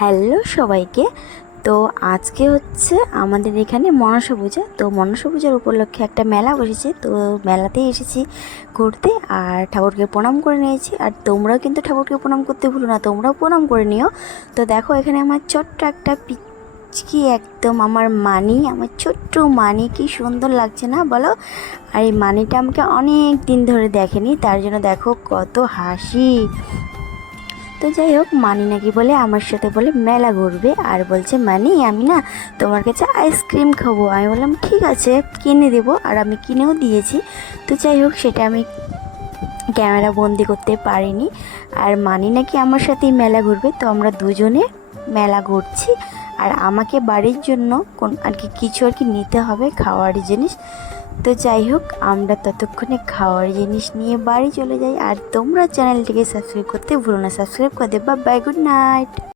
Hello সবাইকে। তো আজকে হচ্ছে আমাদের এখানে মনসা পূজা। তো মনসা পূজার উপলক্ষে একটা মেলা বসেছে, তো মেলাতেই এসেছি ঘুরতে আর ঠাকুরকে প্রণাম করে নিয়েছি। আর তোমরাও কিন্তু ঠাকুরকে প্রণাম করতে ভুলো না, তোমরাও প্রণাম করে নিও। তো দেখো এখানে আমার ছোট্ট একটা পিচকি একদম আমার মানি, আমার ছোট্ট মানি, কি সুন্দর লাগছে না বলো? আর এই মানিটা আমাকে অনেক দিন ধরে দেখেনি, তার জন্য দেখো কত হাসি। তো যাই হোক, মানি নাকি বলে আমার সাথে বলে মেলা ঘুরবে, আর বলছে মানি আমি না তোমার কাছে আইসক্রিম খাবো। আমি বললাম ঠিক আছে কিনে দেবো, আর আমি কিনেও দিয়েছি। তো যাই হোক, সেটা আমি ক্যামেরা বন্দি করতে পারিনি। আর মানি নাকি আমার সাথেই মেলা ঘুরবে, তো আমরা দুজনে মেলা ঘুরছি। আর আমাকে বাড়ির জন্য আর কি কিছু নিতে হবে খাওয়ার জিনিস। তো যাই হোক, আমরা ততক্ষণে খাওয়ার জিনিস নিয়ে বাড়ি চলে যাই। আর তোমরা চ্যানেলটিকে সাবস্ক্রাইব করতে ভুলো না, সাবস্ক্রাইব করে দেবা। Bye, good night.